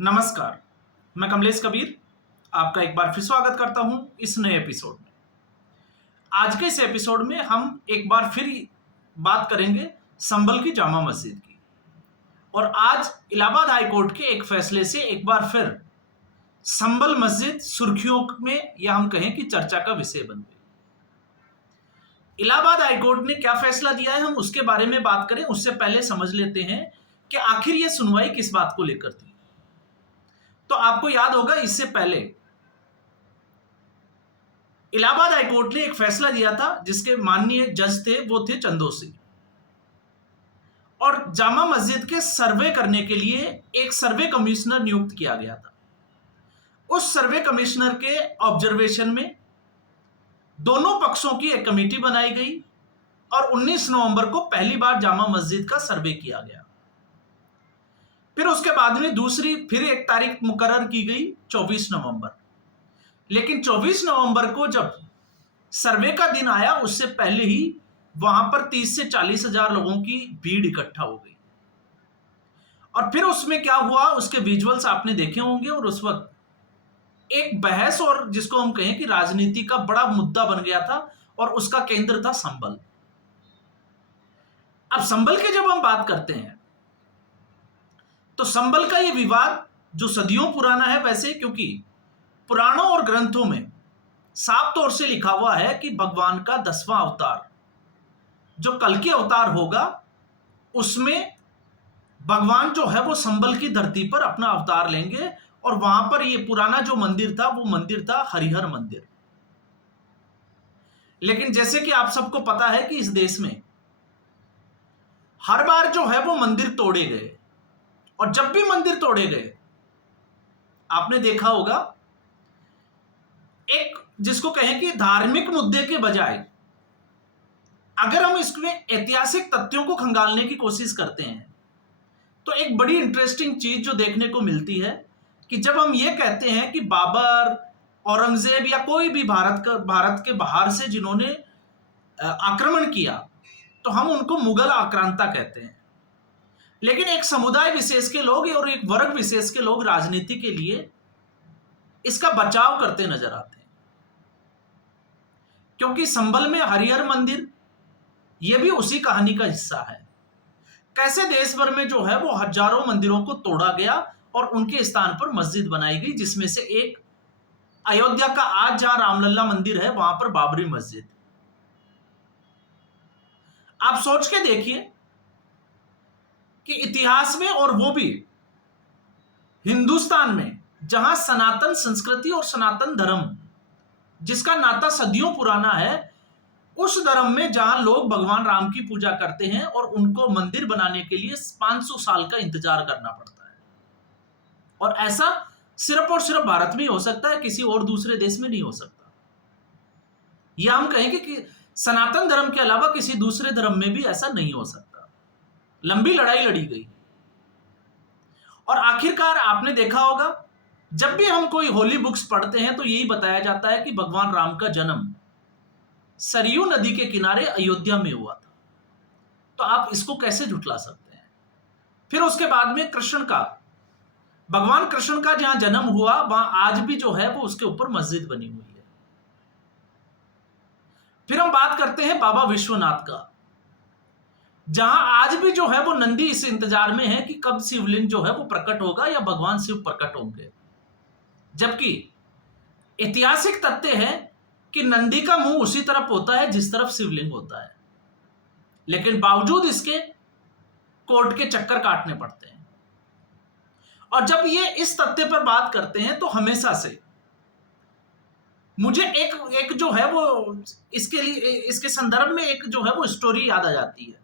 नमस्कार, मैं कमलेश कबीर आपका एक बार फिर स्वागत करता हूं इस नए एपिसोड में। आज के इस एपिसोड में हम एक बार फिर बात करेंगे संभल की जामा मस्जिद की। और आज इलाहाबाद हाई कोर्ट के एक फैसले से एक बार फिर संभल मस्जिद सुर्खियों में, या हम कहें कि चर्चा का विषय बन गई। इलाहाबाद हाई कोर्ट ने क्या फैसला दिया है, हम उसके बारे में बात करें उससे पहले समझ लेते हैं कि आखिर यह सुनवाई किस बात को लेकर थी। तो आपको याद होगा, इससे पहले इलाहाबाद हाई कोर्ट ने एक फैसला दिया था जिसके माननीय जज थे वो थे चंदोसी, और जामा मस्जिद के सर्वे करने के लिए एक सर्वे कमिश्नर नियुक्त किया गया था। उस सर्वे कमिश्नर के ऑब्जर्वेशन में दोनों पक्षों की एक कमेटी बनाई गई और 19 नवंबर को पहली बार जामा मस्जिद का सर्वे किया गया। फिर उसके बाद में फिर एक तारीख मुकर्रर की गई 24 नवंबर। लेकिन 24 नवंबर को जब सर्वे का दिन आया, उससे पहले ही वहां पर 30 से 40 हजार लोगों की भीड़ इकट्ठा हो गई। और फिर उसमें क्या हुआ, उसके विजुअल्स आपने देखे होंगे। और उस वक्त एक बहस, और जिसको हम कहें कि राजनीति का बड़ा मुद्दा बन गया था, और उसका केंद्र था संभल। अब संभल की जब हम बात करते हैं तो संभल का यह विवाद जो सदियों पुराना है, वैसे क्योंकि पुराणों और ग्रंथों में साफ तौर से लिखा हुआ है कि भगवान का 10वां अवतार जो कल्कि अवतार होगा, उसमें भगवान जो है वो संभल की धरती पर अपना अवतार लेंगे। और वहां पर ये पुराना जो मंदिर था वो मंदिर था हरिहर मंदिर। लेकिन जैसे कि आप सबको पता है कि इस देश में हर बार जो है वो मंदिर तोड़े गए, और जब भी मंदिर तोड़े गए आपने देखा होगा, एक जिसको कहें कि धार्मिक मुद्दे के बजाय अगर हम इसमें ऐतिहासिक तथ्यों को खंगालने की कोशिश करते हैं तो एक बड़ी इंटरेस्टिंग चीज जो देखने को मिलती है कि जब हम ये कहते हैं कि बाबर, औरंगजेब या कोई भी भारत के बाहर से जिन्होंने आक्रमण किया, तो हम उनको मुगल आक्रांता कहते हैं। लेकिन एक समुदाय विशेष के लोग और एक वर्ग विशेष के लोग राजनीति के लिए इसका बचाव करते नजर आते हैं। क्योंकि संभल में हरिहर मंदिर यह भी उसी कहानी का हिस्सा है। कैसे देश भर में जो है वो हजारों मंदिरों को तोड़ा गया और उनके स्थान पर मस्जिद बनाई गई, जिसमें से एक अयोध्या का आज जहां रामलला मंदिर है वहां पर बाबरी मस्जिद। आप सोच के देखिए कि इतिहास में, और वो भी हिंदुस्तान में, जहां सनातन संस्कृति और सनातन धर्म जिसका नाता सदियों पुराना है, उस धर्म में जहां लोग भगवान राम की पूजा करते हैं और उनको मंदिर बनाने के लिए 500 साल का इंतजार करना पड़ता है। और ऐसा सिर्फ और सिर्फ भारत में ही हो सकता है, किसी और दूसरे देश में नहीं हो सकता। यह हम कहेंगे कि सनातन धर्म के अलावा किसी दूसरे धर्म में भी ऐसा नहीं हो सकता। लंबी लड़ाई लड़ी गई, और आखिरकार आपने देखा होगा, जब भी हम कोई होली बुक्स पढ़ते हैं तो यही बताया जाता है कि भगवान राम का जन्म सरयू नदी के किनारे अयोध्या में हुआ था। तो आप इसको कैसे झुठला सकते हैं? फिर उसके बाद में भगवान कृष्ण का जहां जन्म हुआ, वहां आज भी जो है वो उसके ऊपर मस्जिद बनी हुई है। फिर हम बात करते हैं बाबा विश्वनाथ का, जहां आज भी जो है वो नंदी इस इंतजार में है कि कब शिवलिंग जो है वो प्रकट होगा या भगवान शिव प्रकट होंगे। जबकि ऐतिहासिक तथ्य है कि नंदी का मुंह उसी तरफ होता है जिस तरफ शिवलिंग होता है, लेकिन बावजूद इसके कोर्ट के चक्कर काटने पड़ते हैं। और जब ये इस तथ्य पर बात करते हैं तो हमेशा से मुझे एक जो है वो इसके संदर्भ में एक जो है वो स्टोरी याद आ जाती है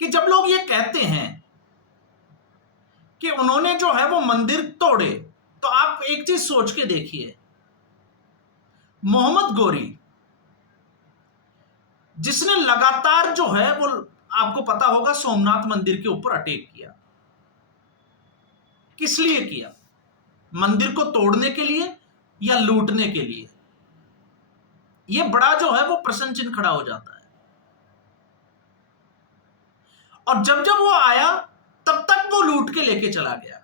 कि जब लोग ये कहते हैं कि उन्होंने जो है वो मंदिर तोड़े, तो आप एक चीज सोच के देखिए, मोहम्मद गोरी जिसने लगातार जो है वो, आपको पता होगा, सोमनाथ मंदिर के ऊपर अटैक किया। किस लिए किया? मंदिर को तोड़ने के लिए या लूटने के लिए? यह बड़ा जो है वो प्रश्न चिन्ह खड़ा हो जाता है। और जब जब वो आया तब तक वो लूट के लेके चला गया।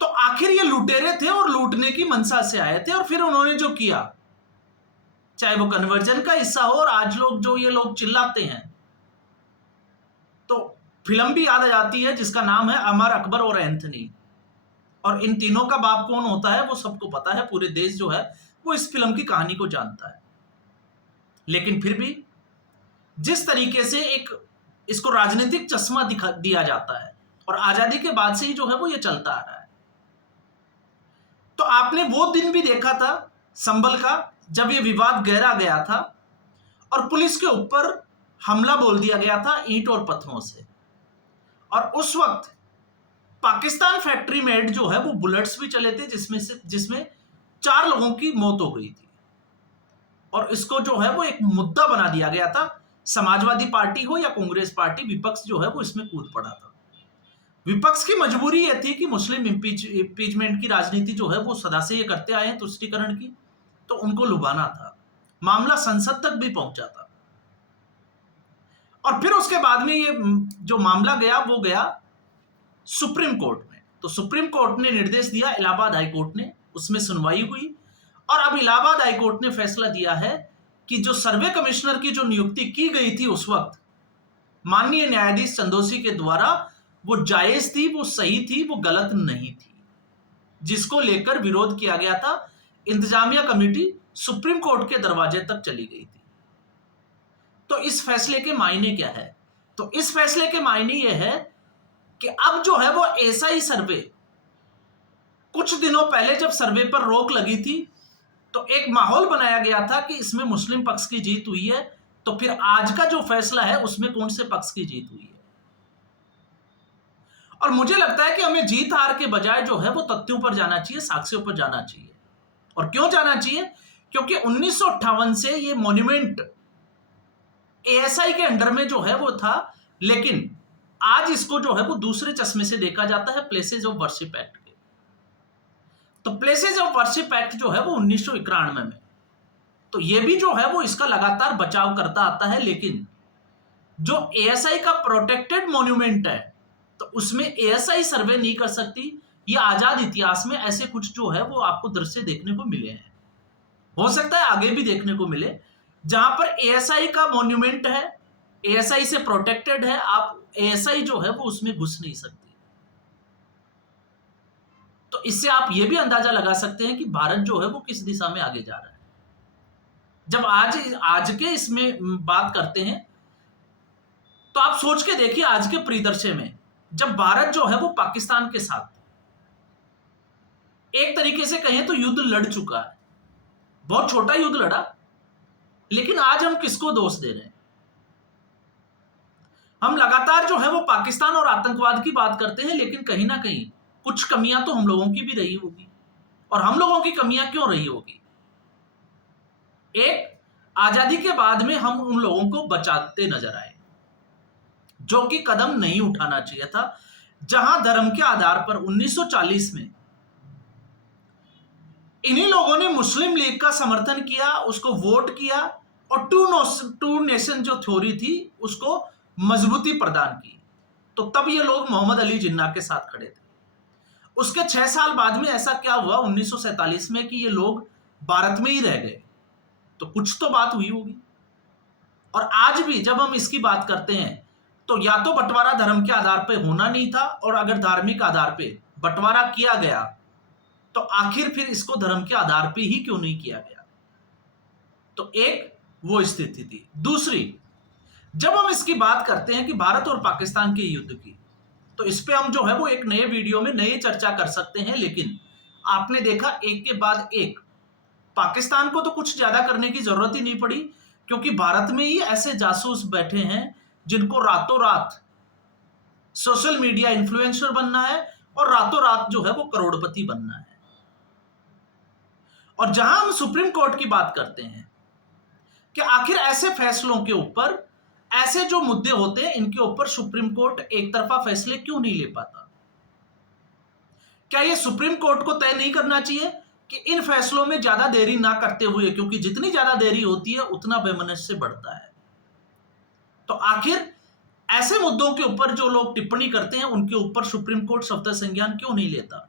तो आखिर ये लुटेरे थे और लूटने की मंशा से आए थे, और फिर उन्होंने जो किया, चाहे वो कन्वर्जन का हिस्सा हो, और आज लोग जो ये लोग चिल्लाते हैं, तो फिल्म भी याद आ जाती है जिसका नाम है अमर, अकबर और एंथनी। और इन तीनों का बाप कौन होता है वो सबको पता है, पूरे देश जो है वो इस फिल्म की कहानी को जानता है। लेकिन फिर भी जिस तरीके से एक इसको राजनीतिक चश्मा दिखा दिया जाता है, और आजादी के बाद से ही जो है वो ये चलता आ रहा है। तो आपने वो दिन भी देखा था संभल का, जब ये विवाद गहरा गया था और पुलिस के ऊपर हमला बोल दिया गया था ईंट और पत्थरों से। और उस वक्त पाकिस्तान फैक्ट्री मेड जो है वो बुलेट्स भी चले थे, जिसमें 4 लोगों की मौत हो गई थी। और इसको जो है वो एक मुद्दा बना दिया गया था। समाजवादी पार्टी हो या कांग्रेस पार्टी, विपक्ष जो है वो इसमें कूद पड़ा था। विपक्ष की मजबूरी यह थी कि मुस्लिम इम्पीचमेंट की राजनीति जो है वो सदा से ये करते आए हैं, तुष्टीकरण की, तो उनको लुभाना था। मामला संसद तक भी पहुंचा था। और फिर उसके बाद में ये जो मामला गया वो गया सुप्रीम कोर्ट में। तो सुप्रीम कोर्ट ने निर्देश दिया, इलाहाबाद हाई कोर्ट ने, उसमें सुनवाई हुई, और अब इलाहाबाद हाई कोर्ट ने फैसला दिया है कि जो सर्वे कमिश्नर की जो नियुक्ति की गई थी उस वक्त माननीय न्यायाधीश चंदोसी के द्वारा, वो जायज थी, वो सही थी, वो गलत नहीं थी। जिसको लेकर विरोध किया गया था, इंतजामिया कमेटी सुप्रीम कोर्ट के दरवाजे तक चली गई थी। तो इस फैसले के मायने क्या है? तो इस फैसले के मायने यह है कि अब जो है वो ऐसा ही सर्वे, कुछ दिनों पहले जब सर्वे पर रोक लगी थी तो एक माहौल बनाया गया था कि इसमें मुस्लिम पक्ष की जीत हुई है। तो फिर आज का जो फैसला है उसमें कौन से पक्ष की जीत हुई है? और मुझे लगता है कि हमें जीत हार के बजाय जो है वो तथ्यों पर जाना चाहिए, साक्ष्यों पर जाना चाहिए। और क्यों जाना चाहिए? क्योंकि 1958 से ये मॉन्यूमेंट एएसआई के अंडर में जो है वो था, लेकिन आज इसको जो है वो दूसरे चश्मे से देखा जाता है, प्लेसेज ऑफ वर्शिप एक्ट के। तो प्लेसेज ऑफ वर्शिप एक्ट जो है वो 1991 में, तो ये भी जो है वो इसका लगातार बचाव करता आता है। लेकिन जो एएसआई का प्रोटेक्टेड मॉन्यूमेंट है, तो उसमें एएसआई सर्वे नहीं कर सकती। ये आजाद इतिहास में ऐसे कुछ जो है वो आपको दृश्य देखने को मिले हैं, हो सकता है आगे भी देखने को मिले, जहां पर एएसआई का मॉन्यूमेंट है, एएसआई से प्रोटेक्टेड है, आप एएसआई जो है वो उसमें घुस नहीं सकती। तो इससे आप ये भी अंदाजा लगा सकते हैं कि भारत जो है वो किस दिशा में आगे जा रहा है। जब आज के इसमें बात करते हैं तो आप सोच के देखिए, आज के परिदृश्य में जब भारत जो है वो पाकिस्तान के साथ एक तरीके से कहें तो युद्ध लड़ चुका है, बहुत छोटा युद्ध लड़ा, लेकिन आज हम किसको दोष दे रहे हैं? हम लगातार जो है वो पाकिस्तान और आतंकवाद की बात करते हैं, लेकिन कहीं ना कहीं कुछ कमियां तो हम लोगों की भी रही होगी। और हम लोगों की कमियां क्यों रही होगी? एक, आजादी के बाद में हम उन लोगों को बचाते नजर आए जो कि कदम नहीं उठाना चाहिए था। जहां धर्म के आधार पर 1940 में इन्हीं लोगों ने मुस्लिम लीग का समर्थन किया, उसको वोट किया, और टू नेशन जो थ्योरी थी उसको मजबूती प्रदान की। तो तब ये लोग मोहम्मद अली जिन्ना के साथ खड़े थे। उसके 6 साल बाद में ऐसा क्या हुआ 1947 में कि ये लोग भारत में ही रह गए। तो कुछ तो बात हुई होगी। और आज भी जब हम इसकी बात करते हैं तो या तो बंटवारा धर्म के आधार पर होना नहीं था, और अगर धार्मिक आधार पर बंटवारा किया गया तो आखिर फिर इसको धर्म के आधार पर ही क्यों नहीं किया गया? तो एक वो स्थिति थी। दूसरी, जब हम इसकी बात करते हैं कि भारत और पाकिस्तान के युद्ध की, तो इस पे हम जो है वो एक नए वीडियो में नई चर्चा कर सकते हैं। लेकिन आपने देखा एक के बाद एक, पाकिस्तान को तो कुछ ज्यादा करने की जरूरत ही नहीं पड़ी, क्योंकि भारत में ही ऐसे जासूस बैठे हैं जिनको रातों रात सोशल मीडिया इन्फ्लुएंसर बनना है और रातों रात जो है वो करोड़पति बनना है। और जहां हम सुप्रीम कोर्ट की बात करते हैं कि आखिर ऐसे फैसलों के ऊपर, ऐसे जो मुद्दे होते हैं इनके ऊपर सुप्रीम कोर्ट एक तरफा फैसले क्यों नहीं ले पाता? क्या यह सुप्रीम कोर्ट को तय नहीं करना चाहिए कि इन फैसलों में ज्यादा देरी ना करते हुए, क्योंकि जितनी ज्यादा देरी होती है उतना वैमनस्य बढ़ता है। तो आखिर ऐसे मुद्दों के ऊपर जो लोग टिप्पणी करते हैं उनके ऊपर सुप्रीम कोर्ट सख्त संज्ञान क्यों नहीं लेता?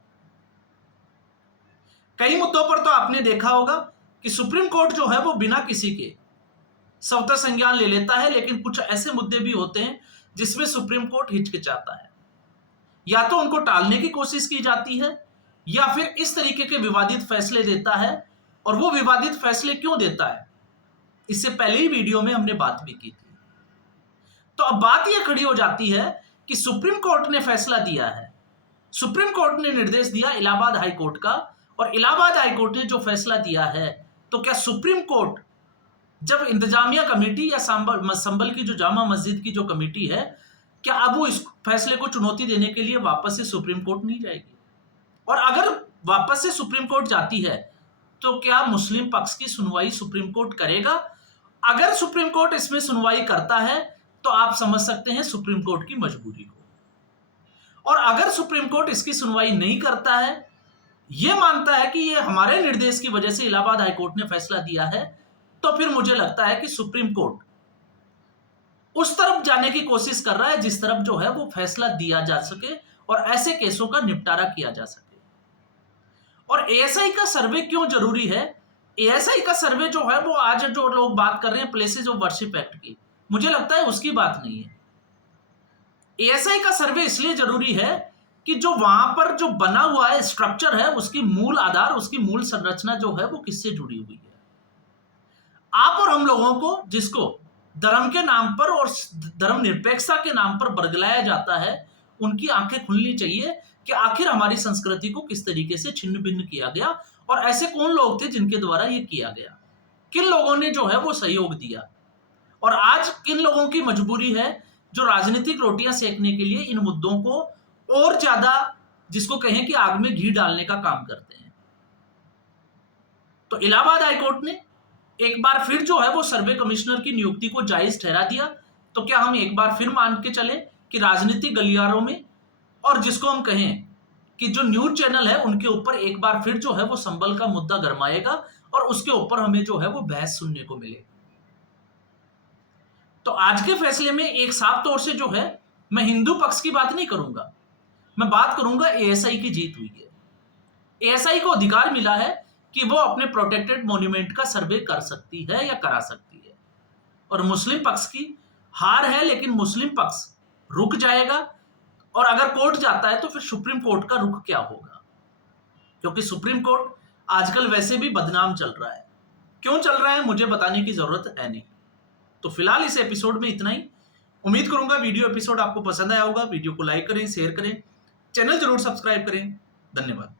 कई मुद्दों पर तो आपने देखा होगा कि सुप्रीम कोर्ट जो है वो बिना किसी के स्वतः संज्ञान ले लेता है, लेकिन कुछ ऐसे मुद्दे भी होते हैं जिसमें सुप्रीम कोर्ट हिचकिचाता है। या तो उनको टालने की कोशिश की जाती है या फिर इस तरीके के विवादित फैसले देता है। और वो विवादित फैसले क्यों देता है, इससे पहले ही वीडियो में हमने बात भी की थी। तो अब बात यह खड़ी हो जाती है कि सुप्रीम कोर्ट ने फैसला दिया है, सुप्रीम कोर्ट ने निर्देश दिया इलाहाबाद हाई कोर्ट का, और इलाहाबाद हाई कोर्ट ने जो फैसला दिया है, तो क्या सुप्रीम कोर्ट जब इंतजामिया कमेटी या संभल की जो जामा मस्जिद की जो कमेटी है, क्या अब वो इस फैसले को चुनौती देने के लिए वापस से सुप्रीम कोर्ट नहीं जाएगी? और अगर वापस से सुप्रीम कोर्ट जाती है तो क्या मुस्लिम पक्ष की सुनवाई सुप्रीम कोर्ट करेगा? अगर सुप्रीम कोर्ट इसमें सुनवाई करता है तो आप समझ सकते हैं सुप्रीम कोर्ट की मजबूरी को। और अगर सुप्रीम कोर्ट इसकी सुनवाई नहीं करता है, यह मानता है कि यह हमारे निर्देश की वजह से इलाहाबाद हाईकोर्ट ने फैसला दिया है, तो फिर मुझे लगता है कि सुप्रीम कोर्ट उस तरफ जाने की कोशिश कर रहा है जिस तरफ जो है वो फैसला दिया जा सके और ऐसे केसों का निपटारा किया जा सके। और एएसआई का सर्वे क्यों जरूरी है? एएसआई का सर्वे जो है वो आज जो लोग बात कर रहे हैं प्लेसेस ऑफ वर्शिप एक्ट की, मुझे लगता है उसकी बात नहीं है। एएसआई का सर्वे इसलिए जरूरी है कि जो वहां पर जो बना हुआ है स्ट्रक्चर है, उसकी मूल आधार, उसकी मूल संरचना जो है वो किससे जुड़ी हुई है। आप और हम लोगों को जिसको धर्म के नाम पर और धर्मनिरपेक्षता के नाम पर बरगलाया जाता है, उनकी आंखें खुलनी चाहिए कि आखिर हमारी संस्कृति को किस तरीके से छिन्न भिन्न किया गया और ऐसे कौन लोग थे जिनके द्वारा ये किया गया, किन लोगों ने जो है वो सहयोग दिया, और आज किन लोगों की मजबूरी है जो राजनीतिक रोटियां सेकने के लिए इन मुद्दों को और ज्यादा, जिसको कहें कि आग में घी डालने का काम करते हैं। तो इलाहाबाद हाईकोर्ट ने एक बार फिर जो है वो सर्वे कमिश्नर की नियुक्ति को जायज ठहरा दिया। तो क्या हम एक बार फिर मान के चले कि राजनीतिक गलियारों में, और जिसको हम कहें कि जो न्यूज चैनल है उनके ऊपर एक बार फिर जो है वो संभल का मुद्दा गरमाएगा और उसके ऊपर हमें जो है वो बहस सुनने को मिले। तो आज के फैसले में एक साफ तौर से जो है, मैं हिंदू पक्ष की बात नहीं करूंगा, मैं बात करूंगा एएसआई की जीत हुई है। एएसआई को अधिकार मिला है कि वो अपने प्रोटेक्टेड मॉन्यूमेंट का सर्वे कर सकती है या करा सकती है, और मुस्लिम पक्ष की हार है, लेकिन मुस्लिम पक्ष रुक जाएगा। और अगर कोर्ट जाता है तो फिर सुप्रीम कोर्ट का रुख क्या होगा, क्योंकि सुप्रीम कोर्ट आजकल वैसे भी बदनाम चल रहा है। क्यों चल रहा है मुझे बताने की जरूरत है नहीं। तो फिलहाल इस एपिसोड में इतना ही। उम्मीद करूंगा वीडियो एपिसोड आपको पसंद आया होगा। वीडियो को लाइक करें, शेयर करें, चैनल जरूर सब्सक्राइब करें। धन्यवाद।